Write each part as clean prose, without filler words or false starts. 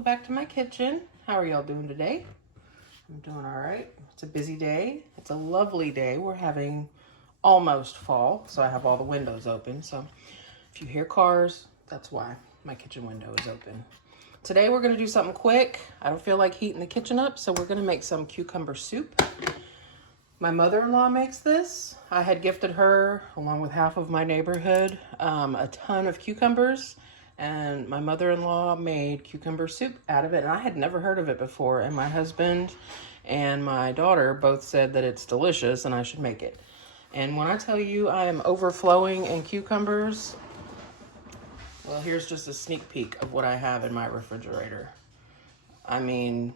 welcome back to my kitchen. How are y'all doing today? I'm doing all right. It's a busy day. It's a lovely day. We're having almost fall, so I have all the windows open. So if you hear cars, that's why my kitchen window is open. Today we're gonna do something quick. I don't feel like heating the kitchen up, so we're gonna make some cucumber soup. My mother-in-law makes this. I had gifted her, along with half of my neighborhood, a ton of cucumbers. And my mother-in-law made cucumber soup out of it. And I had never heard of it before. And my husband and my daughter both said that it's delicious and I should make it. And when I tell you I am overflowing in cucumbers, well, here's just a sneak peek of what I have in my refrigerator. I mean,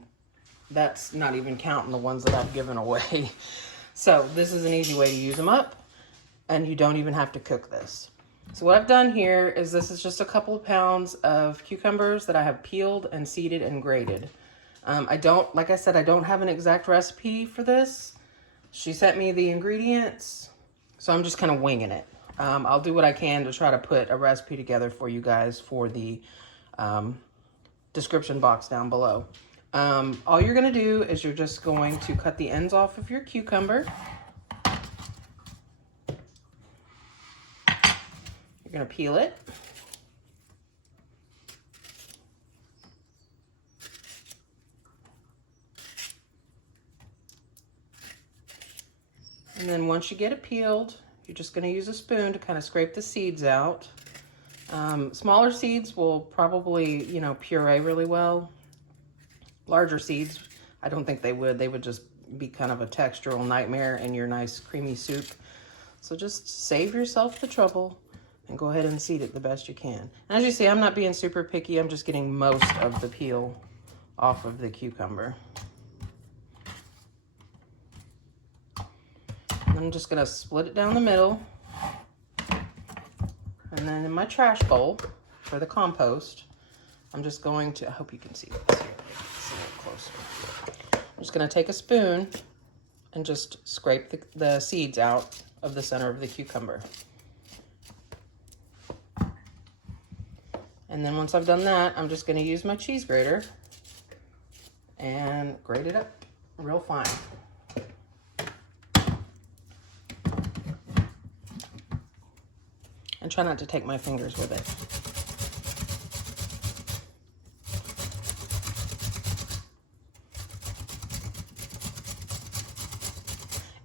that's not even counting the ones that I've given away. So this is an easy way to use them up. And you don't even have to cook this. So what I've done here is this is just a couple of pounds of cucumbers that I have peeled and seeded and grated. Like I said, I don't have an exact recipe for this. She sent me the ingredients, so I'm just kind of winging it. I'll do what I can to try to put a recipe together for you guys for the description box down below. All you're gonna do is you're just going to cut the ends off of your cucumber. Gonna peel it. And then once you get it peeled, you're just gonna use a spoon to kind of scrape the seeds out. Smaller seeds will probably, puree really well. Larger seeds, I don't think they would. They would just be kind of a textural nightmare in your nice creamy soup. So just save yourself the trouble and go ahead and seed it the best you can. And as you see, I'm not being super picky. I'm just getting most of the peel off of the cucumber. And I'm just gonna split it down the middle. And then in my trash bowl for the compost, I'm just going to, I hope you can see this here. It's a little closer. I'm just gonna take a spoon and just scrape the seeds out of the center of the cucumber. And then once I've done that, I'm just gonna use my cheese grater and grate it up real fine. And try not to take my fingers with it.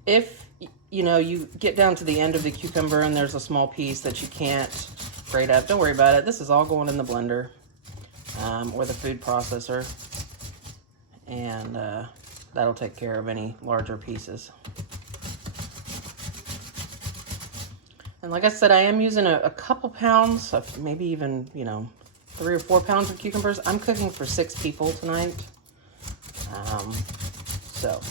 If, you get down to the end of the cucumber and there's a small piece that you can't grate up, don't worry about it. This is all going in the blender or the food processor, and that'll take care of any larger pieces. And like I said, I am using a couple pounds, maybe even 3 or 4 pounds of cucumbers. I'm cooking for 6 people tonight, so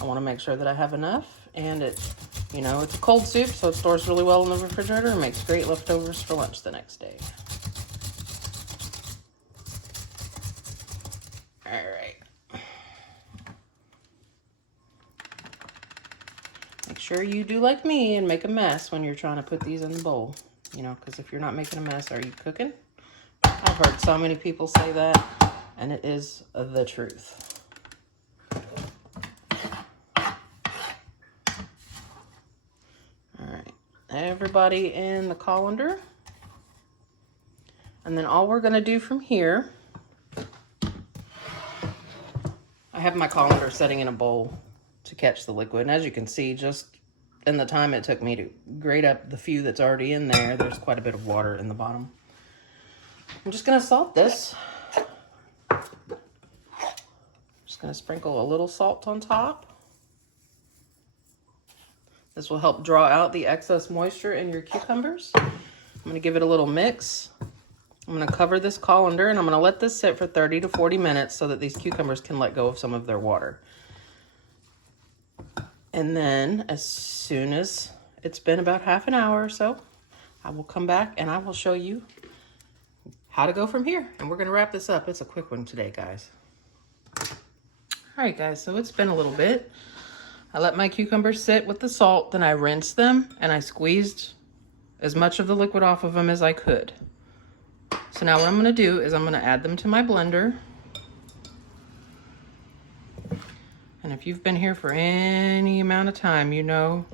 I want to make sure that I have enough. And it's a cold soup, so it stores really well in the refrigerator and makes great leftovers for lunch the next day. All right. Make sure you do like me and make a mess when you're trying to put these in the bowl. Because if you're not making a mess, are you cooking? I've heard so many people say that, and it is the truth. Everybody in the colander. And then all we're gonna do from here, I have my colander setting in a bowl to catch the liquid. And as you can see, just in the time it took me to grate up the few that's already in there, there's quite a bit of water in the bottom. I'm just gonna salt this. Just gonna sprinkle a little salt on top. This will help draw out the excess moisture in your cucumbers. I'm gonna give it a little mix. I'm gonna cover this colander and I'm gonna let this sit for 30 to 40 minutes so that these cucumbers can let go of some of their water. And then as soon as it's been about half an hour or so, I will come back and I will show you how to go from here. And we're gonna wrap this up. It's a quick one today, guys. All right, guys, so it's been a little bit. I let my cucumbers sit with the salt, then I rinsed them and I squeezed as much of the liquid off of them as I could. So now what I'm gonna do is I'm gonna add them to my blender. And if you've been here for any amount of time, you know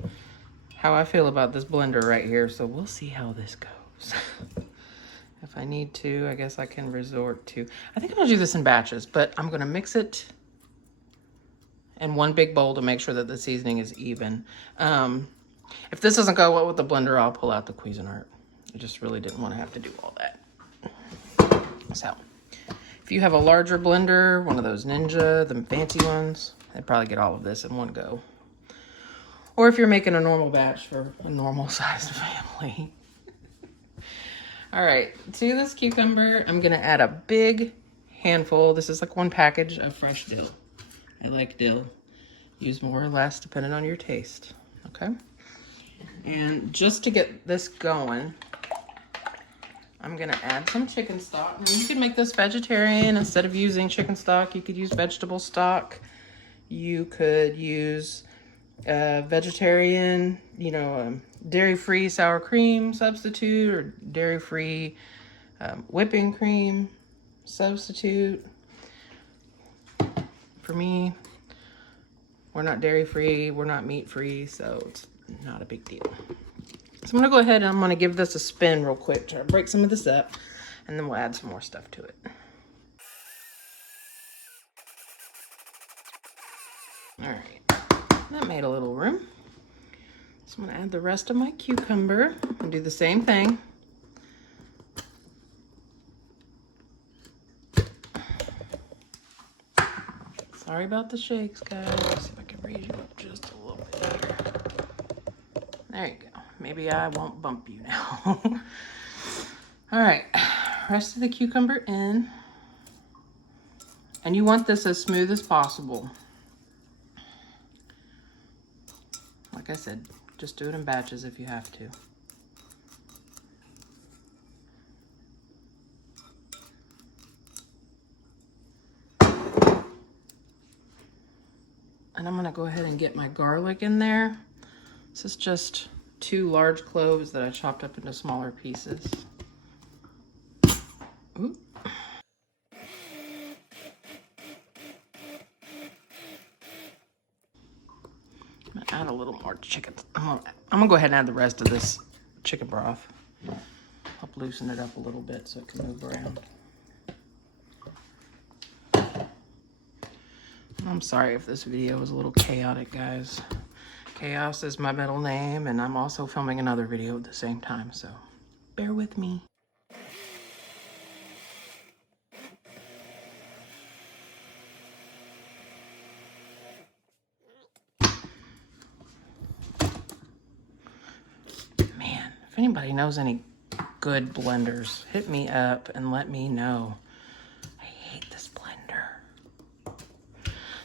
how I feel about this blender right here. So we'll see how this goes. If I need to, I guess I can resort to, I think I'm gonna do this in batches, but I'm gonna mix it in one big bowl to make sure that the seasoning is even. If this doesn't go well with the blender, I'll pull out the Cuisinart. I just really didn't want to have to do all that. So, if you have a larger blender, one of those Ninja, the fancy ones, I'd probably get all of this in one go. Or if you're making a normal batch for a normal sized family. All right, to this cucumber, I'm gonna add a big handful. This is like one package of fresh dill. I like dill. Use more or less depending on your taste, okay? And just to get this going, I'm gonna add some chicken stock. Now you can make this vegetarian. Instead of using chicken stock, you could use vegetable stock. You could use vegetarian, dairy-free sour cream substitute or dairy-free whipping cream substitute. For me, we're not dairy-free, we're not meat-free, so it's not a big deal. So I'm gonna go ahead and I'm gonna give this a spin real quick, try to break some of this up, and then we'll add some more stuff to it. All right, that made a little room. So I'm gonna add the rest of my cucumber and do the same thing. Sorry about the shakes, guys. Let's see if I can raise you up just a little bit here. There you go. Maybe I won't bump you now. All right, rest of the cucumber in. And you want this as smooth as possible. Like I said, just do it in batches if you have to. And I'm gonna go ahead and get my garlic in there. This is just 2 large cloves that I chopped up into smaller pieces. Ooh. I'm gonna add a little more chicken. I'm gonna go ahead and add the rest of this chicken broth. Help loosen it up a little bit so it can move around. I'm sorry if this video was a little chaotic, guys. Chaos is my middle name, and I'm also filming another video at the same time, so bear with me. Man, if anybody knows any good blenders, hit me up and let me know. I hate this blender.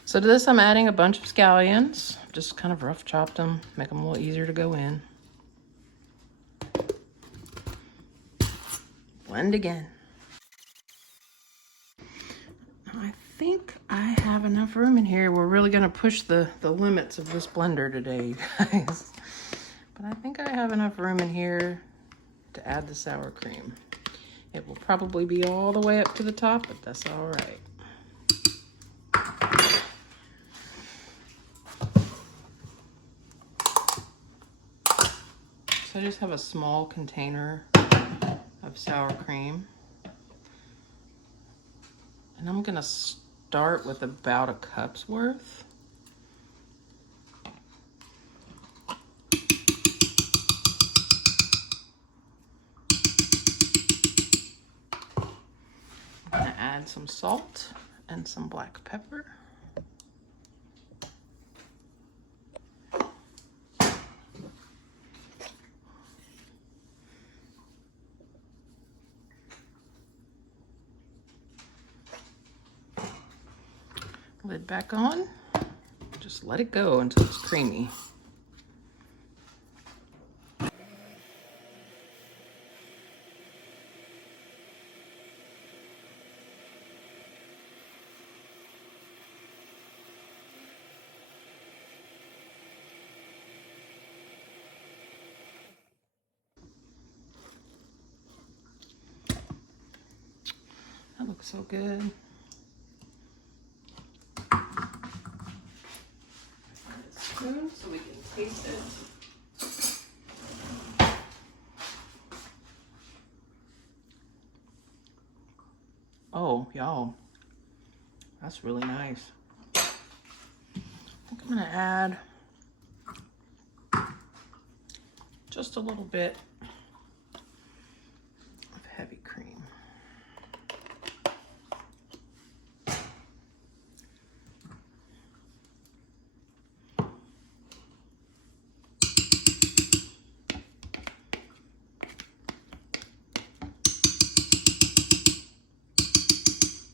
So to this, I'm adding a bunch of scallions. Just kind of rough chopped them, make them a little easier to go in. Blend again. I think I have enough room in here. We're really gonna push the limits of this blender today, you guys. But I think I have enough room in here to add the sour cream. It will probably be all the way up to the top, but that's all right. So I just have a small container of sour cream. And I'm gonna start with about a cup's worth. I'm gonna add some salt and some black pepper. Lid back on. Just let it go until it's creamy. looks so good. Spoon so we can taste it. Oh, y'all, that's really nice. I think I'm gonna add just a little bit of heavy cream.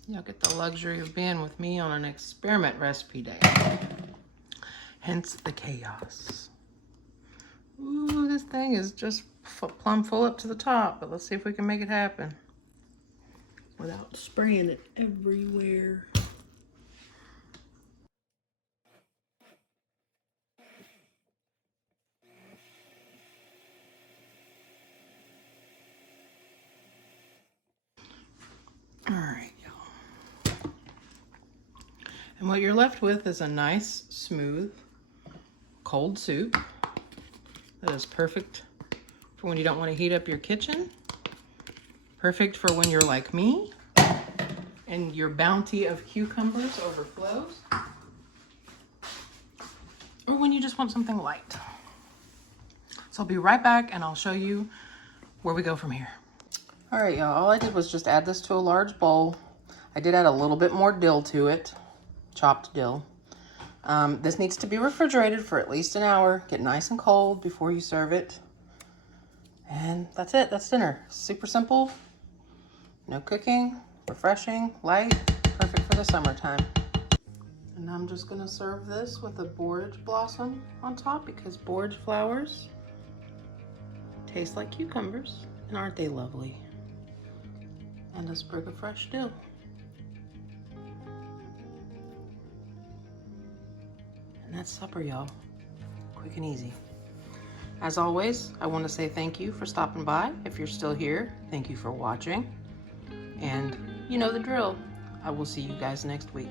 You'll get the luxury of being with me on an experiment recipe day. Hence the chaos. Ooh, this thing is just plumb full up to the top, but let's see if we can make it happen without spraying it everywhere. All right, y'all. And what you're left with is a nice, smooth, cold soup that is perfect for when you don't want to heat up your kitchen. Perfect for when you're like me and your bounty of cucumbers overflows. Or when you just want something light. So I'll be right back and I'll show you where we go from here. All right, y'all, all I did was just add this to a large bowl. I did add a little bit more dill to it, chopped dill. This needs to be refrigerated for at least an hour. Get nice and cold before you serve it. And that's it, that's dinner. Super simple, no cooking, refreshing, light, perfect for the summertime. And I'm just gonna serve this with a borage blossom on top because borage flowers taste like cucumbers, and aren't they lovely? And a sprig of fresh dill. And that's supper, y'all. Quick and easy. As always, I want to say thank you for stopping by. If you're still here, thank you for watching. And you know the drill. I will see you guys next week.